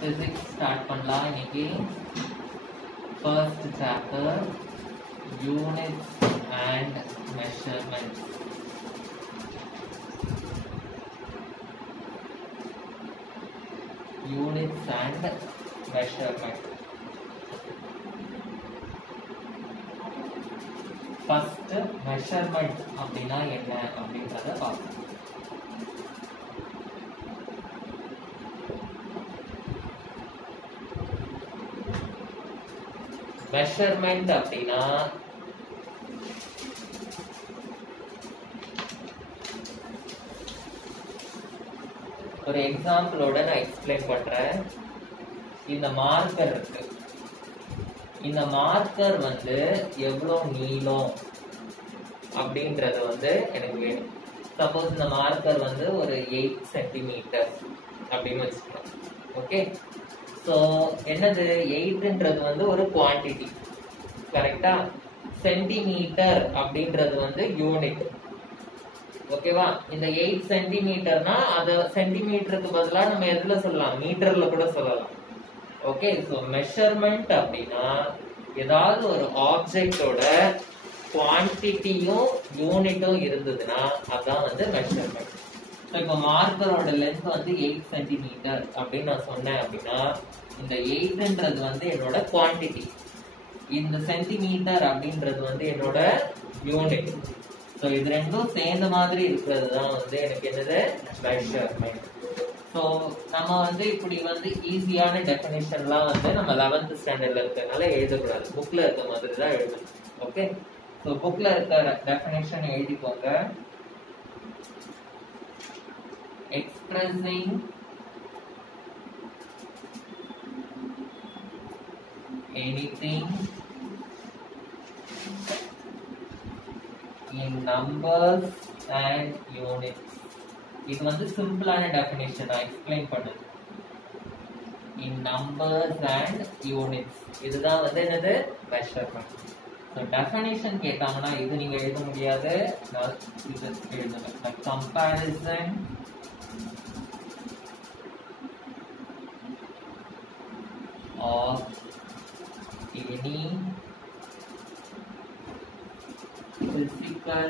physics start பண்ணலாம் இன்னைக்கு. First chapter, units and measurements. Units and measurement. First, measurement அப்படின்னா என்ன அப்படின்றத பார்ப்போம். மெஷர்மெண்ட் அப்படின்னா ஒரு எக்ஸாம்பிளோட நான் எக்ஸ்பிளைன் பண்றேன். இந்த மார்க்கர் இருக்கு. இந்த மார்க்கர் எவ்வளவு நீளம் அப்படின்றது எனக்கு வேணும். சப்போஸ் இந்த மார்க்கர் ஒரு 8 சென்டிமீட்டர் அப்படின்னு வச்சுக்கலாம். ஓகே, ஸோ என்னது 8ன்றது ஒரு குவான்டிட்டி, கரெக்டா? சென்டிமீட்டர் அப்படின்றது யூனிட். ஓகேவா? இந்த 8 சென்டிமீட்டர்னா அத சென்டிமீட்டருக்கு பதிலா நம்ம எதுல சொல்லலாம்? மீட்டர்ல கூட சொல்லலாம். ஓகே, ஸோ மெஷர்மெண்ட் அப்படின்னா ஏதாவது ஒரு ஆப்ஜெக்டோட குவான்டிட்டியும் யூனிட்டும் இருந்ததுன்னா அதான் மெஷர்மெண்ட். இப்போ மார்க்கரோட லென்த் 8 சென்டிமீட்டர் அப்படின்னு நான் சொன்னேன் அப்படின்னா இந்த 8ன்றது என்னோட குவான்டிட்டி, இந்த சென்டிமீட்டர் அப்படின்றது என்னோட யூனிட். ஸோ இது ரெண்டும் சேர்ந்த மாதிரி இருக்கிறது தான் எனக்கு என்னது மெஷர்மெண்ட். ஸோ நம்ம இப்படி ஈஸியான டெஃபினிஷன்லாம் நம்ம 11th ஸ்டாண்டர்ட்ல இருக்கிறதுனால எழுதக்கூடாது, புக்ல இருக்க மாதிரி தான் எழுதணும். ஓகே, ஸோ புக்ல இருக்க டெஃபினிஷன் எழுதிக்கோங்க. Expressing anything in numbers and units. இது சிம்பிளான டெஃபினிஷன் நான் எக்ஸ்பிளைன் பண்ணது. In numbers and units இதுதான் என்னது மெஷர்மெண்ட். ஸோ டெஃபினிஷன் கேட்டாங்கன்னா இது நீங்க எழுத முடியாது, நான் இது எழுதுவேன். Comparison of any physical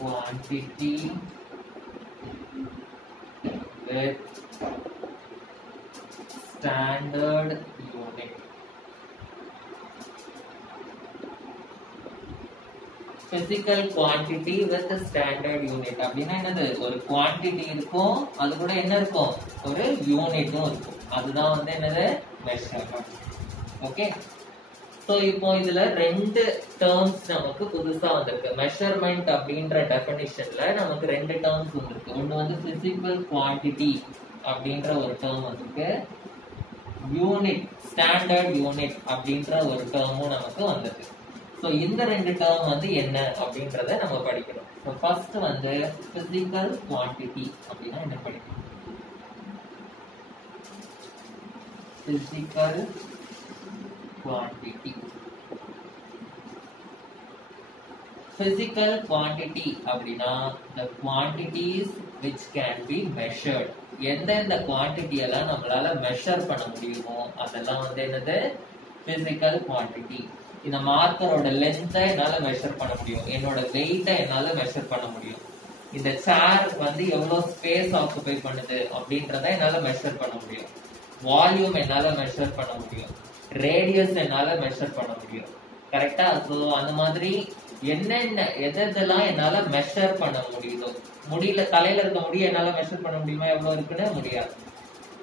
quantity with standard unit. Physical quantity with standard unit அப்படின்னா என்னது? ஒரு குவான்டிட்டி இருக்கும், அது கூட என்ன இருக்கும்? ஒரு யூனிட்டும் இருக்கும். அதுதான் என்னது மெஷர்மெண்ட். ஓகே, சோ இப்போ இதுல ரெண்டு டேர்ம்ஸ் நமக்கு புதுசா வந்திருக்கு. மெஷர்மெண்ட் அப்படின்ற டெஃபினிஷன்ல நமக்கு ரெண்டு டேர்ம்ஸ் வந்திருக்கு. ஒன்னு பிசிக்கல் குவான்டிட்டி அப்படின்ற ஒரு டேர்ம் வந்திருக்கு, யூனிட் ஸ்டாண்டர்ட் யூனிட் அப்படின்ற ஒரு டேர்மும் நமக்கு வந்திருக்கு. சோ இந்த ரெண்டு டேர்ம் என்ன அப்படின்றத நம்ம படிக்கணும். சோ ஃபர்ஸ்ட் பிசிக்கல் குவான்டிட்டி அப்படின்னா என்ன படிக்கணும்? Physical quantity. Physical quantity அப்படின்னா the quantities which can be measured. எந்தெந்த குவான்டிட்டி எல்லாம் நம்மளால மெஷர் பண்ண முடியுமோ அதெல்லாம் என்னது physical quantity. இந்த மார்க்கரோட லென்த்தை என்னால மெஷர் பண்ண முடியும், என்னோட வெயிட்டை என்னால மெஷர் பண்ண முடியும், இந்த சேர் எவ்வளவு ஸ்பேஸ் ஆக்குபை பண்ணுது அப்படின்றத என்னால மெஷர் பண்ண முடியும், வால்யூம் என்னால மெஷர் பண்ண முடியும், ரேடியஸ் என்னால மெஷர் பண்ண முடியும். கரெக்டா? சோ அந்த மாதிரி என்னென்ன எதெல்லாம் என்னால மெஷர் பண்ண முடியுதோ, முடியல தலையில இருக்க முடிய என்னால மெஷர் பண்ண முடியுமா எவ்வளவு இருக்குன்னு? முடியாது.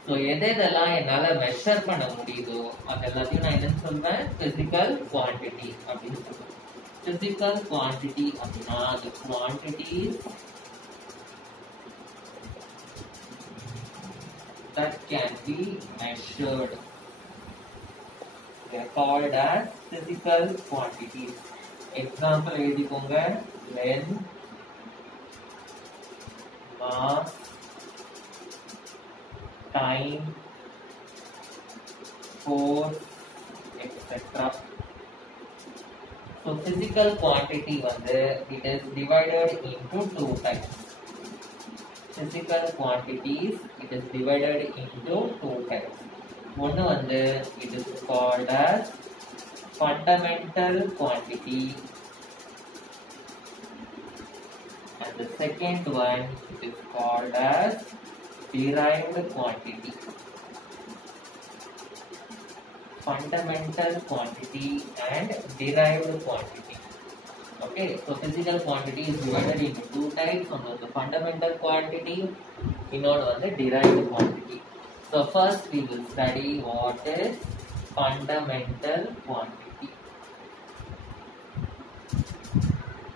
சோ எதெல்லாம் என்னால மெஷர் பண்ண முடியுதோ அது எல்லாத்தையும் நான் என்னன்னு சொல்வேன்? பிசிக்கல் குவான்டிட்டி அப்படின்னு சொல்லுவேன். பிசிக்கல் குவான்டிட்டி அப்படின்னா the quantities that can be measured. They are called as physical quantities. Example எழுதிக்கோங்க. length, mass, time, force, etc. So physical quantity it is divided into two types. physical quantities, it is divided into two types. One வந்து it is called as fundamental quantity, and the second one it is called as derived quantity. Fundamental quantity and derived quantity. Okay, so physical quantity is divided into two types. One is the fundamental quantity, another one the derived quantity. So first we will study what is fundamental quantity.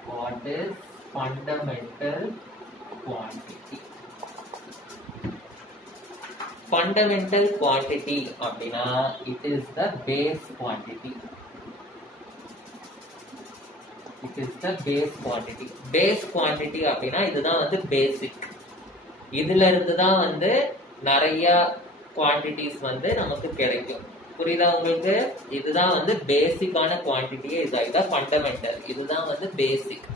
What is fundamental quantity? Fundamental quantity அப்படினா it is the base quantity. It is the base quantity. Base quantity அப்படினா இதுதான் வந்து basic. இதுல இருந்து தான் வந்து நிறைய quantities வந்து நமக்கு கிடைக்கும். புரியுதா உங்களுக்கு? இதுதான் வந்து பேசிக்கான குவாண்டிட்டியே, இதுதான் ஃபண்டமெண்டல். இதுதான் வந்து பேசிக்.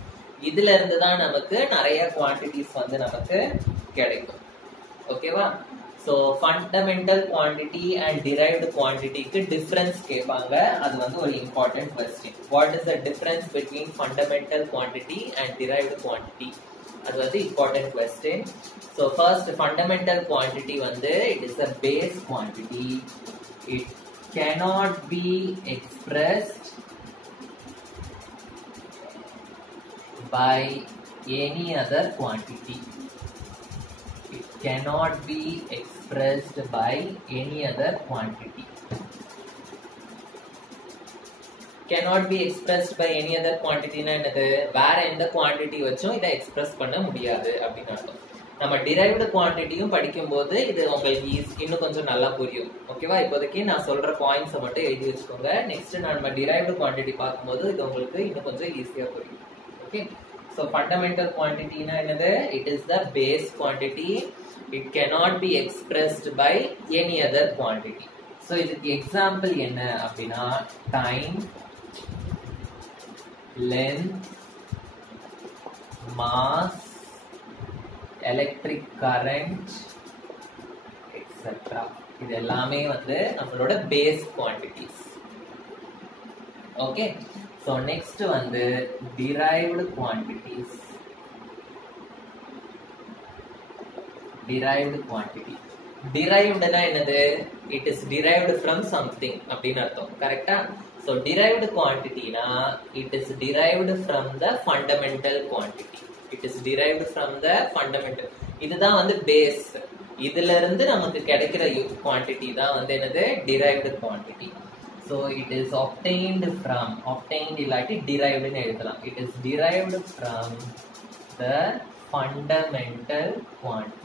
இதுல இருந்து தான் நமக்கு நிறைய குவாண்டிட்டிஸ் வந்து நமக்கு கிடைக்கும். ஓகேவா? So fundamental quantity and derived quantity க்கு difference கேட்பாங்க. அது வந்து ஒரு important question. What is the difference between fundamental quantity and derived quantity? அது வந்து important question. So first fundamental quantity வந்து it is a base quantity. It cannot be expressed by any other quantity. It cannot be expressed by any other quantity. Cannot be expressed by any other quantity னா என்னது? வேற எந்த quantity வச்சும் இதை express பண்ண முடியாது அப்படின்னு அர்த்தம். நம்ம டிரைவ்டு குவாண்டிட்டியும் படிக்கும்போது இது உங்களுக்கு இன்னும் கொஞ்சம் நல்லா புரியும். ஓகேவா? இப்போதைக்கு நான் சொல்ற பாயிண்ட்ஸை மட்டும் எழுதி வச்சுக்கோங்க. நெக்ஸ்ட் நம்ம டிரைவ்டு குவாண்டிட்டி பார்க்கும்போது இது உங்களுக்கு இன்னும் கொஞ்சம் ஈஸியா புரியும். ஓகே, so fundamental quantity னா என்னது? It is the base quantity. It cannot be expressed by any other quantity. So இதுக்கு எக்ஸாம்பிள் என்ன அப்படின்னா time, length, mass, electric current, etc. இது எல்லாமே வந்து நம்மளோட base quantities. Okay, so next வந்து derived quantities. Derived quantity. Derived னா என்னது? It is derived from something அப்படின்னு அர்த்தம். கரெக்ட்டா? So derived quantity னா it is derived from the fundamental quantity. It is derived from the fundamental. இதுதான் வந்து base. இதுல இருந்து நமக்கு கிடைக்கிற quantity தான் வந்து என்னது? Derived quantity. So it is obtained from, obtained இல்லாட்டி derived னு எழுதலாம். It is derived from the fundamental quantity.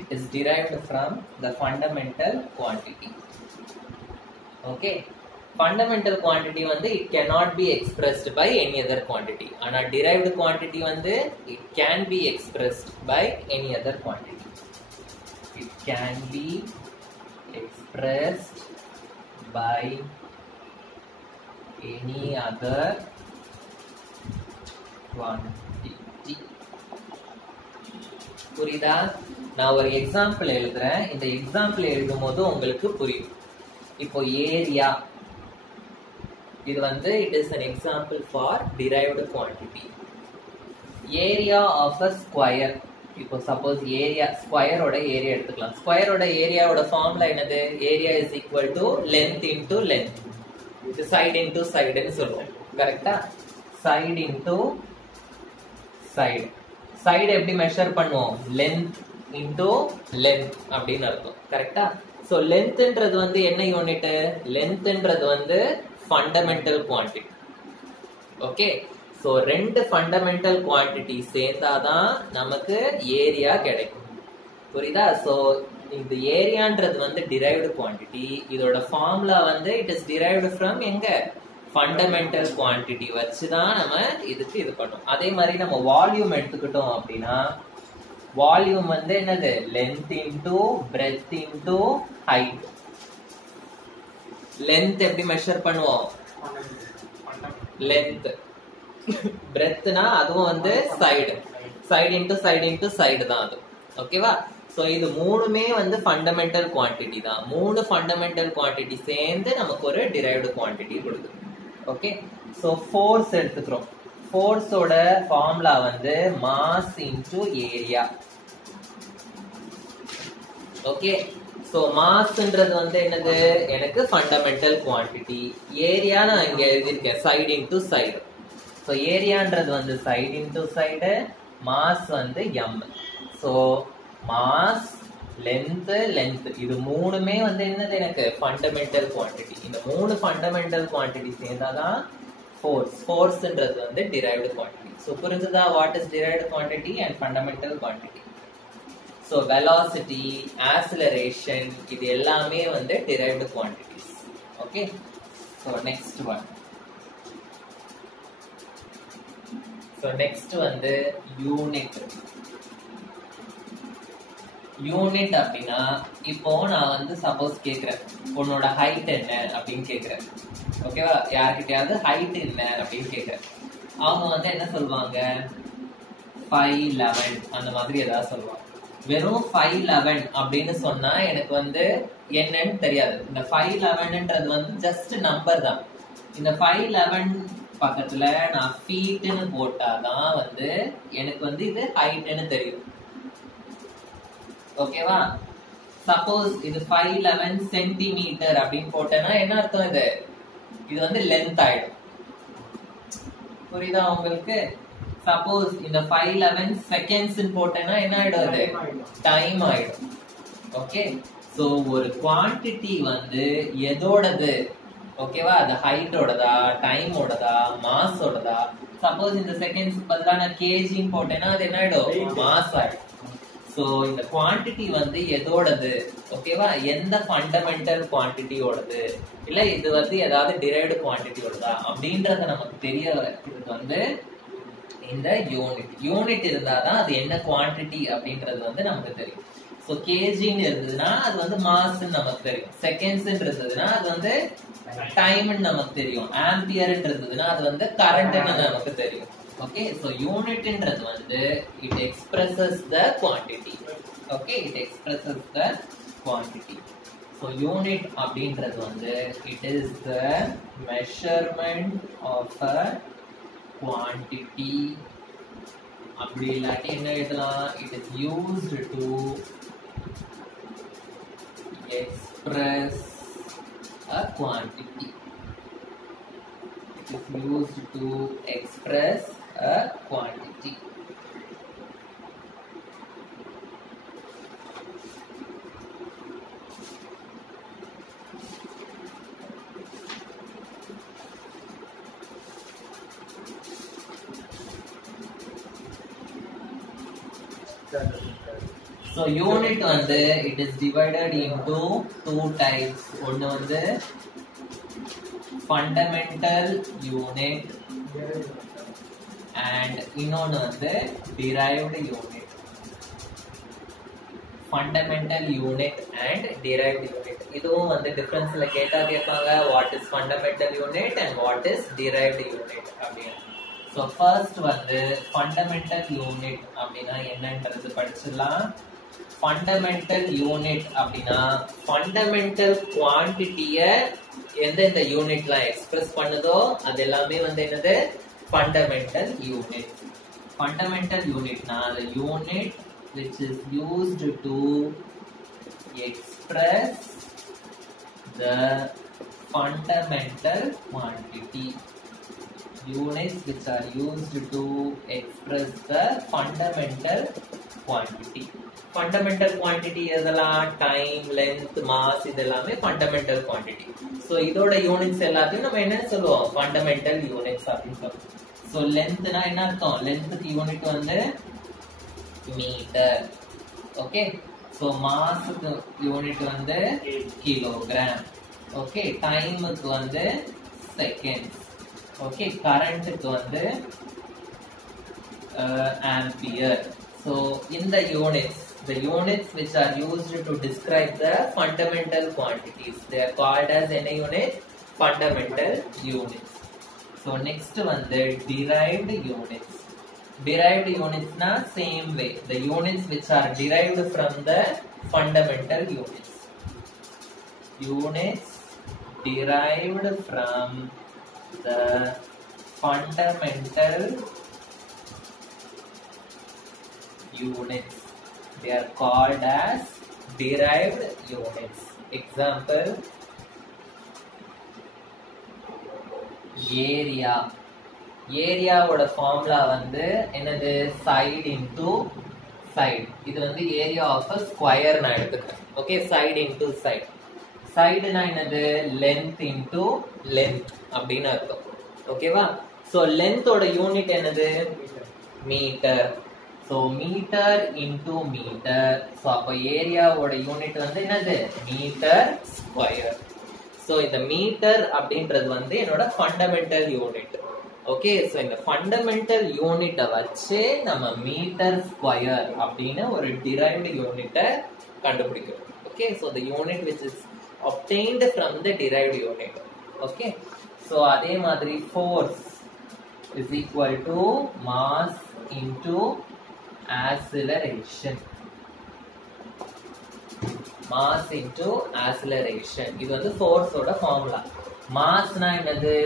It is derived from the fundamental quantity. Okay, fundamental quantity வந்து it cannot be expressed by any other quantity. ஆனா derived quantity வந்து it can be expressed by any other quantity. It can be expressed by any other quantity. புரியுதா? நான் ஒரு example எழுதுறேன். இந்த example எழுதும் போது உங்களுக்கு புரியும். இப்போ ஏரியா, இது வந்து it is an example for derived quantity. Area of a square. இப்போ சப்போஸ் ஏரியா, ஸ்கொயரோட ஏரியா எடுத்துக்கலாம். ஸ்கொயரோட ஏரியாவோட ஃபார்முலா என்னது? Area is equal to length into length. இது சைடு இன்டு சைடுன்னு சொல்லுவோம். கரெக்டா? Side into side. சைடு எப்படி மெஷர் பண்ணுவோம்? லென்த் இன்டு லென்த் அப்படின்னு அர்த்தம். கரெக்டா? சோ லென்த்ன்றது வந்து என்ன யூனிட்? லென்த்ன்றது வந்து ஃபண்டமெண்டல் குவாண்டிட்டி. ஓகே, சோ ரெண்டு ஃபண்டமெண்டல் குவாண்டிட்டி சேர்ந்தாதான் நமக்கு ஏரியா கிடைக்கும். புரியுதா? சோ இந்த ஏரியான்றது வந்து டிரைவ்டு குவாண்டிட்டி. இதோட ஃபார்முலா வந்து இட் இஸ் டிரைவ்டு ஃப்ரம் எங்க? ஃபண்டமெண்டல் குவாண்டிட்டி வச்சுதான் நம்ம இதுக்கு இது பண்ணோம். அதே மாதிரி நம்ம வால்யூம் எடுத்துக்கிட்டோம் அப்படின்னா வால்யூம் வந்து என்னது? Length into breadth into height. Length எப்படி மெஷர் பண்ணுவோம்? லென்த் பிரெத்னா அதுவும் வந்து side, side into side into side தான் அது. ஓகேவா? ஸோ இது மூணுமே வந்து ஃபண்டமெண்டல் குவான்டிட்டி தான். மூணு ஃபண்டமெண்டல் குவான்டிட்டி சேர்ந்து நமக்கு ஒரு டிரைவ்டு குவான்டிட்டி கொடுக்குது. ஓகே, ஸோ ஃபோர்ஸ் எடுத்துக்கிறோம். ஃபோர்ஸோட ஃபார்முலா வந்து mass into area. Okay, so மாஸ்ன்றது வந்து என்னது, எனக்கு ஃபண்டமெண்டல் குவான்டிட்டி. ஏரியா நான் இங்க எழுதியிருக்கேன் சைடு இன்டு சைடு. ஸோ ஏரியான்றது வந்து சைடு இன்டு சைடு, மாஸ் வந்து M. So mass, length, length இது மூணுமே வந்து என்னது எனக்கு ஃபண்டமெண்டல் குவான்டிட்டி. இந்த மூணு ஃபண்டமெண்டல் குவான்டிட்டி சேர்ந்தாதான் ஃபோர்ஸ். ஃபோர்ஸ்ன்றது வந்து டிரைவ்டு குவான்டிட்டி. ஸோ புரிஞ்சுதா what is derived quantity and fundamental quantity? So velocity, acceleration இது எல்லாமே வந்து derived quantities. Okay, so next one. So next வந்து யூனிட். யூனிட் அப்படின்னா இப்போ நான் வந்து சப்போஸ் கேக்குறேன் உன்னோட ஹைட் என்ன அப்படின்னு கேக்குறேன். ஓகேவா? யார்கிட்டயாவது ஹைட் என்ன அப்படின்னு கேக்குறேன். அவங்க வந்து என்ன சொல்லுவாங்க, 5'11" அந்த மாதிரி ஏதாவது சொல்லுவாங்க. வெறும் 5'11" அப்படின்னு சொன்னா எனக்கு வந்து என்னன்னு தெரியாது. இந்த 5'11" வந்து ஜஸ்ட் நம்பர் தான். இந்த 5'11" பக்கத்துல நான் ஃபீட்னு போட்டாதான் வந்து எனக்கு வந்து இது ஹைட்னு தெரியும். ஓகேவா? சப்போஸ் இது 5'11" சென்டிமீட்டர் அப்படின்னு போட்டேன்னா என்ன அர்த்தம், இது வந்து லென்த் ஆயிடும். புரியுதா உங்களுக்கு? சப்போஸ் இந்த 5'11" செகண்ட்ஸ் போட்டேன்னா என்ன ஆயிடும், அது டைம் ஆயிடும். ஓகே, சோ ஒரு குவான்டிட்டி வந்து எதோடது, ஓகேவா? அது ஹைட்டோடதா, டைமோடதா, மாஸோடதா? சப்போஸ் இந்த செகண்ட்ஸ் பதிலா நான் கேஜின்னு போட்டேன்னா அது என்ன ஆயிடும், மாஸ் ஆயிடும். சோ இந்த குவான்டிட்டி வந்து எதோடது, ஓகேவா? எந்த ஃபண்டமெண்டல் குவான்டிட்டியோடது, இல்ல இது வந்து ஏதாவது டிரைவ்டு குவான்டிட்டியோடதா அப்படின்றத நமக்கு தெரிய வைக்கிறது வந்து இந்த யூனிட். யூனிட் இருந்தாதான் அது என்ன குவான்டிட்டி அப்படின்றது வந்து நமக்கு தெரியும். சோ கேஜின்னு இருந்ததுன்னா அது வந்து மாஸ்ன்னு நமக்கு தெரியும். செகண்ட்ஸ் இருந்ததுன்னா அது வந்து டைம்னு நமக்கு தெரியும். ஆம்பியர் இருந்ததுன்னா அது வந்து கரண்ட்னு நமக்கு தெரியும். ஓகே, சோ யூனிட்ன்றது வந்து it expresses the quantity. Okay, it expresses the quantity. So unit அப்படின்றது வந்து it is the measurement of a quantity. அப்படி இல்லாட்டி என்ன எழுதலாம், it is used to express a quantity. It is used to express a quantity. So unit வந்து it is divided into two types. ஒன்னு வந்து fundamental unit and இன்னொன்னு வந்து derived unit. Fundamental unit and derived unit. இதுவும் வந்து டிஃபரன்ஸ்ல கேட்டா கேட்பாங்க, what is fundamental unit and what is derived unit அப்படின்னு. So first வந்து fundamental unit அப்படின்னா என்னன்றது படிச்சிடலாம். Fundamental unit அப்படின்னா fundamental quantity-ய எந்த யூனிட்ல எக்ஸ்பிரஸ் பண்ணுதோ அது எல்லாமே வந்து என்னது, fundamental unit. Fundamental unitனா the unit which is used to express the fundamental quantity. Units which are used to express the fundamental quantity. Fundamental quantity எதெல்லாம், டைம், லென்த், மாஸ் இதெல்லாமே fundamental quantity. சோ இதோட units எல்லாத்தையும் நம்ம என்ன சொல்லுவோம், fundamental units அப்படின்னு சொல்லுவோம். So லென்த்னா என்ன அர்த்தம், லென்த்துக்கு யூனிட் வந்து மீட்டர். ஓகே, சோ மாஸுக்கு யூனிட் வந்து கிலோகிராம். ஓகே, டைமுக்கு வந்து செகண்ட்ஸ். ஓகே, கரண்ட்டுக்கு வந்து ampere. So in the units which are used to describe the fundamental quantities, they are called as any unit, fundamental units. So next வந்து derived units. Derived units na same way. The units which are derived from the fundamental units. Units derived from the fundamental units. They are called as derived units. Example, area. Area ஓட formula வந்து என்னது? side into side. இது வந்து area of a square நான் எடுத்துக்கிறேன். Okay, side into side. side னா என்னது? length into length அப்படின்னு அர்த்தம். ஓகேவா? சோ length ஓட யூனிட் என்னது? Metre. So metre into metre. So அப்ப ஏரியா ஓட யூனிட் வந்து என்னது? Metre square. சோ இந்த மீட்டர் அப்படின்றது வந்து என்னோட ஃபண்டமெண்டல் யூனிட். ஓகே, சோ இந்த ஃபண்டமெண்டல் யூனிட்ட வச்சு நம்ம மீட்டர் ஸ்கொயர் அப்படின்னு ஒரு டிரைவ்டு யூனிட்ட கண்டுபிடிக்கிறோம். Okay, so the unit which is obtained from the derived unit. Okay, so அதே மாதிரி force is equal to mass into acceleration. mass into acceleration. இது வந்து force ஓட formula. mass னா என்னது?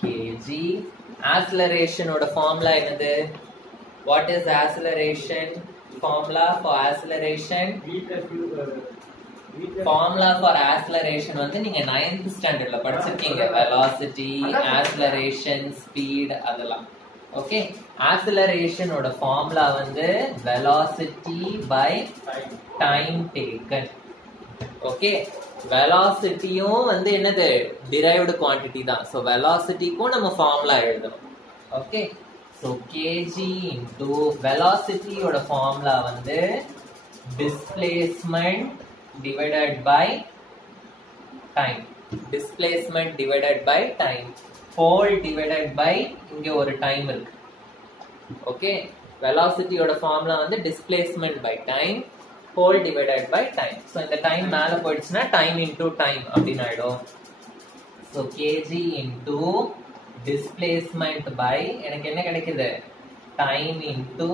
kg. acceleration ஓட formula என்னது? what is acceleration? formula for acceleration? formula for acceleration வந்து நீங்க 9th standardல படிச்சிருக்கீங்க. velocity, acceleration, speed அதெல்லாம். ஓகே, acceleration ஓட formula வந்து velocity by time taken. Okay, velocityயும் வந்து என்னது? derived quantity தான். so velocityக்கும் நம்ம formula எழுதணும். Okay, so kg into velocity ஓட formula வந்து displacement divided by time. displacement divided by time whole divided by இங்க ஒரு time இருக்கு. ஓகே, velocity ஓட formula வந்து displacement by time whole divided by time. so இந்த time மேல போயிடுச்சுன்னா time into time அப்படின்னு ஆயிடும். so kg into displacement by எனக்கு என்ன கிடைக்குது? time into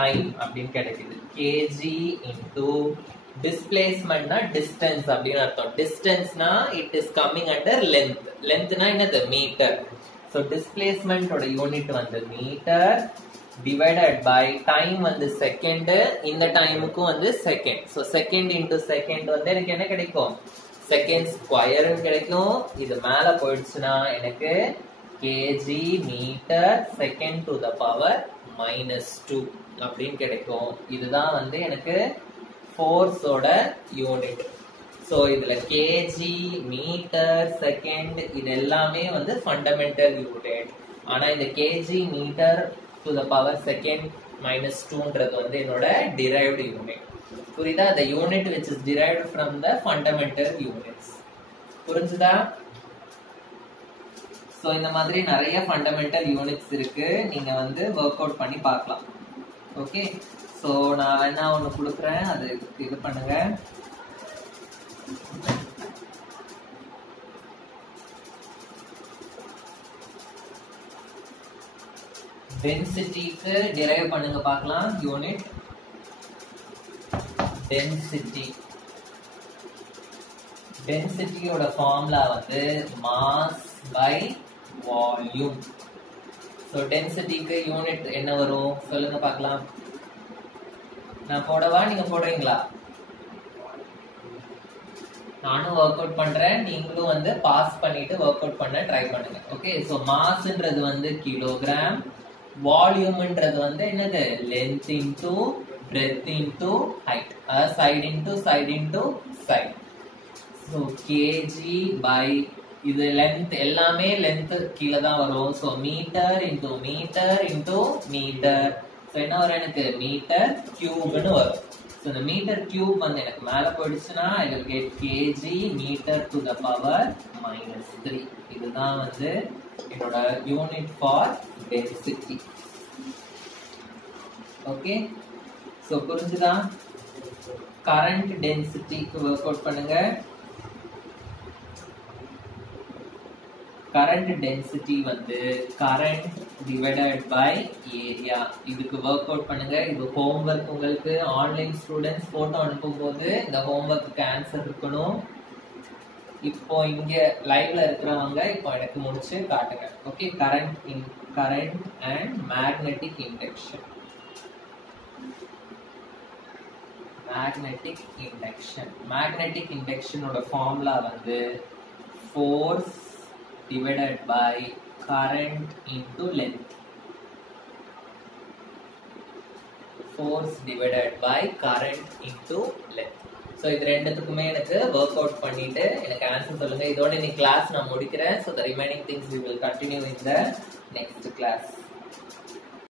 time அப்படின்னு கிடைக்குது. kg into displacement na distance அப்படின்னு அர்த்தம். distance na it is coming under length. length na என்னது? meter. so displacement ஓட யூனிட் வந்து மீட்டர் divided by time வந்து second. இந்த டைமுக்கும் வந்து second. so second into second வந்து எனக்கு என்ன கிடைக்கும்? second square கிடைக்கும். இது மேல போயிடுச்சுன்னா எனக்கு kg metre second to the power -2 அப்படின்னு கிடைக்கும். இதுதான் வந்து எனக்கு force ஓட யூனிட். சோ இதுல kg மீட்டர் செகண்ட் இது எல்லாமே வந்து ஃபண்டமெண்டல் யூனிட். ஆனா இந்த kg metre to the power second -2ன்றது வந்து என்னோட derived unit. புரியுதா? the unit which is derived from the fundamental units. புரிஞ்சுதா? சோ இந்த மாதிரி நிறைய ஃபண்டமெண்டல் யூனிட்ஸ் இருக்கு. நீங்க வந்து வொர்க் அவுட் பண்ணி பார்க்கலாம். ஓகே, சோ நான் வேணா ஒன்னு கொடுக்குறேன், அது இது பண்ணுங்க. டென்சிட்டிக்கு டிரைவ் பண்ணுங்க பார்க்கலாம். Unit density. டென்சிட்டியோட ஃபார்முலா வந்து மாஸ் பை வால்யூம். சோ டென்சிட்டிக்கு யூனிட் என்ன வரும் சொல்லுங்க பார்க்கலாம். நான் போடவா, நீங்க போடுறீங்களா? நானும் ஒர்க் அவுட் பண்றேன், நீங்களும் வந்து பாஸ் பண்ணிட்டு ஒர்க் அவுட் பண்ண ட்ரை பண்ணுங்க. ஓகே, சோ மாஸ்ன்றது வந்து கிலோகிராம், வால்யூம்ன்றது வந்து என்னது? Length into breadth into height, அதாவது side into side into side. So kg by இது லென்த், எல்லாமே லென்த் கீழே தான் வரும். So metre into metre into metre. So என்ன வரும்? எனக்கு மீட்டர் கியூப்னு வரும். சோ இந்த மீட்டர் கியூப் வந்து எனக்கு மேல போயிடுச்சுன்னா I will get kg metre to the power -3. இதுதான் வந்து என்னோட unit for density. Okay, so புரிஞ்சுதா? கரண்ட் டென்சிட்டிக்கு ஒர்க் அவுட் பண்ணுங்க. கரண்ட் டென்சிட்டி வந்து கரண்ட் டிவைடட் பை ஏரியா. இதுக்கு ஒர்க் அவுட் பண்ணுங்க. இது ஹோம்ஒர்க். உங்களுக்கு ஆன்லைன் ஸ்டூடெண்ட்ஸ் போட்டோ அனுப்பும் போது இந்த ஹோம்ஒர்க்கு ஆன்சர் இருக்கணும். இப்போ இங்க லைவ்ல இருக்கிறவங்க இப்போ எனக்கு முடிச்சு காட்டுங்க. Okay, current and magnetic induction. Magnetic இண்டக்ஷனோட ஃபார்முலா வந்து force divided by current into length. Force divided by current into length. So இது ரெண்டுத்துக்குமே எனக்கு work out பண்ணிட்டு எனக்கு ஆன்சர் சொல்லுங்க. இதோட இந்த கிளாஸ் நான் முடிக்கிறேன். So the remaining things we will continue in the next class.